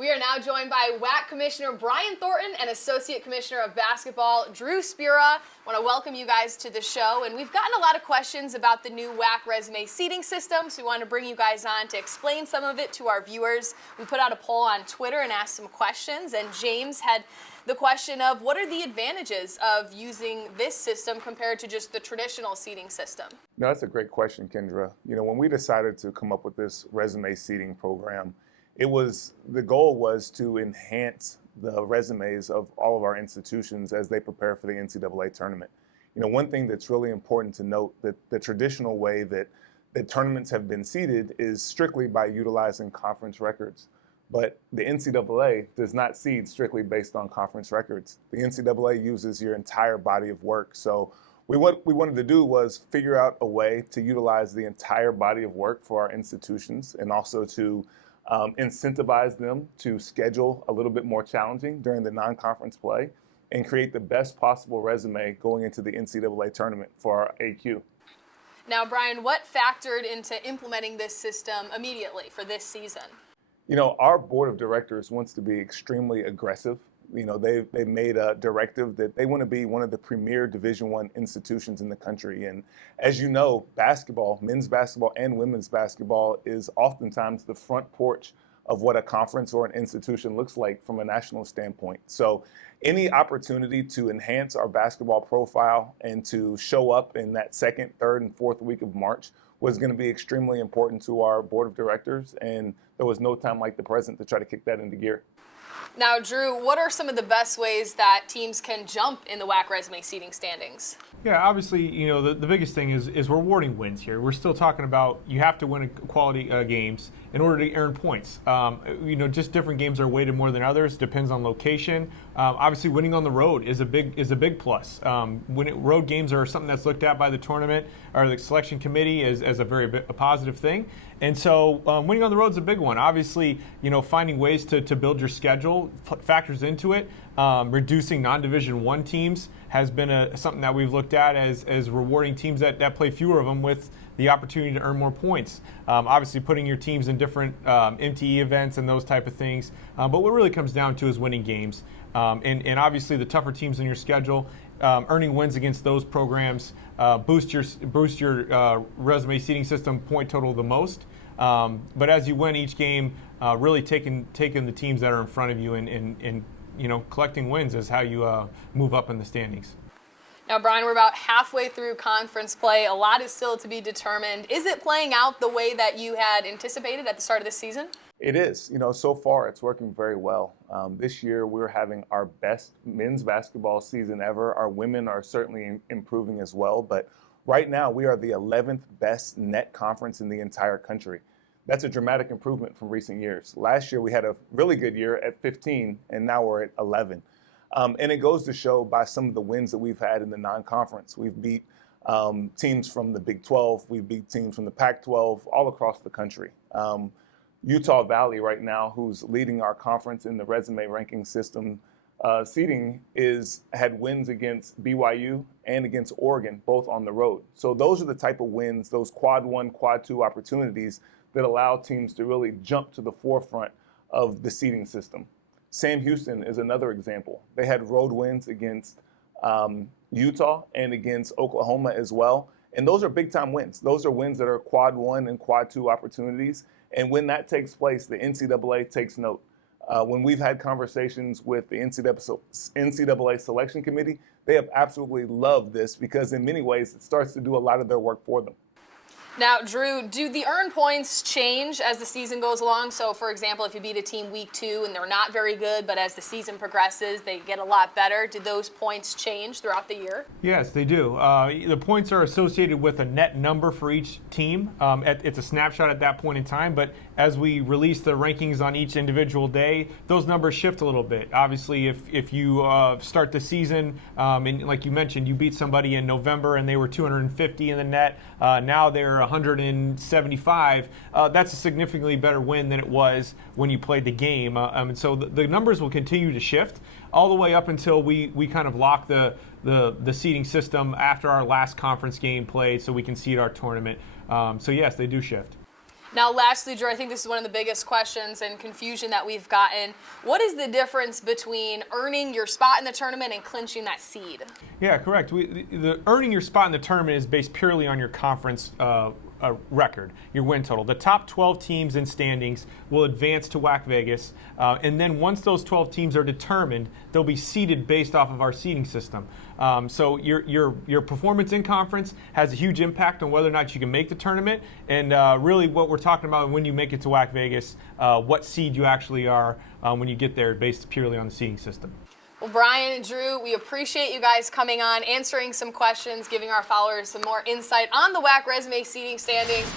We are now joined by WAC Commissioner Brian Thornton and Associate Commissioner of Basketball Drew Speraw. I want to welcome you guys to the show, and we've gotten a lot of questions about the new WAC resume seating system, so we want to bring you guys on to explain some of it to our viewers. We put out a poll on Twitter and asked some questions, and James had the question of what are the advantages of using this system compared to just the traditional seating system? No, that's a great question, Kendra. When we decided to come up with this resume seating program, the goal was to enhance the resumes of all of our institutions as they prepare for the NCAA tournament. One thing that's really important to note that the traditional way that tournaments have been seeded is strictly by utilizing conference records. But the NCAA does not seed strictly based on conference records. The NCAA uses your entire body of work. So what we wanted to do was figure out a way to utilize the entire body of work for our institutions and also to incentivize them to schedule a little bit more challenging during the non-conference play and create the best possible resume going into the NCAA tournament for our AQ. Now, Brian, what factored into implementing this system immediately for this season? Our board of directors wants to be extremely aggressive. They've made a directive that they want to be one of the premier Division I institutions in the country. And as you know, basketball, men's basketball and women's basketball is oftentimes the front porch of what a conference or an institution looks like from a national standpoint. So any opportunity to enhance our basketball profile and to show up in that second, third, and fourth week of March was going to be extremely important to our board of directors. And there was no time like the present to try to kick that into gear. Now, Drew, what are some of the best ways that teams can jump in the WAC resume seating standings? Yeah, obviously, the biggest thing is rewarding wins here. We're still talking about you have to win quality games in order to earn points. Just different games are weighted more than others. Depends on location. Obviously, winning on the road is a big plus. Road games are something that's looked at by the tournament or the selection committee as a positive thing. And so winning on the road is a big one. Obviously, finding ways to build your schedule factors into it. Reducing non-Division I teams has been something that we've looked at as rewarding teams that play fewer of them with the opportunity to earn more points. Obviously, putting your teams in different MTE events and those type of things. But what really comes down to is winning games. And obviously, the tougher teams in your schedule, earning wins against those programs boost your resume seating system point total the most. But as you win each game, really taking the teams that are in front of you and collecting wins is how you move up in the standings. Now, Brian, we're about halfway through conference play. A lot is still to be determined. Is it playing out the way that you had anticipated at the start of this season? It is. So far it's working very well. This year we're having our best men's basketball season ever. Our women are certainly improving as well. But right now we are the 11th best net conference in the entire country. That's a dramatic improvement from recent years. Last year we had a really good year at 15, and now we're at 11. And it goes to show by some of the wins that we've had in the non-conference. We've beat teams from the Big 12. We've beat teams from the Pac-12 all across the country. Utah Valley right now, who's leading our conference in the resume ranking system seating, had wins against BYU and against Oregon, both on the road. So those are the type of wins, those quad one, quad two opportunities that allow teams to really jump to the forefront of the seeding system. Sam Houston is another example. They had road wins against Utah and against Oklahoma as well. And those are big-time wins. Those are wins that are quad one and quad two opportunities. And when that takes place, the NCAA takes note. When we've had conversations with the NCAA selection committee, they have absolutely loved this because in many ways it starts to do a lot of their work for them. Now, Drew, do the earned points change as the season goes along? So, for example, if you beat a team week 2 and they're not very good, but as the season progresses, they get a lot better, do those points change throughout the year? Yes, they do. The points are associated with a net number for each team. It's a snapshot at that point in time, but as we release the rankings on each individual day, those numbers shift a little bit. Obviously, if you start the season, and like you mentioned, you beat somebody in November and they were 250 in the net, now they're 175, that's a significantly better win than it was when you played the game. And so the numbers will continue to shift all the way up until we kind of lock the seeding system after our last conference game played so we can seed our tournament. So yes, they do shift. Now, lastly, Drew, I think this is one of the biggest questions and confusion that we've gotten. What is the difference between earning your spot in the tournament and clinching that seed? Yeah, correct. The earning your spot in the tournament is based purely on your conference record, your win total. The top 12 teams in standings will advance to WAC Vegas, and then once those 12 teams are determined, they'll be seeded based off of our seeding system. So your performance in conference has a huge impact on whether or not you can make the tournament, and really what we're talking about when you make it to WAC Vegas, what seed you actually are when you get there, based purely on the seeding system. Well, Brian and Drew, we appreciate you guys coming on, answering some questions, giving our followers some more insight on the WAC resume seeding standings.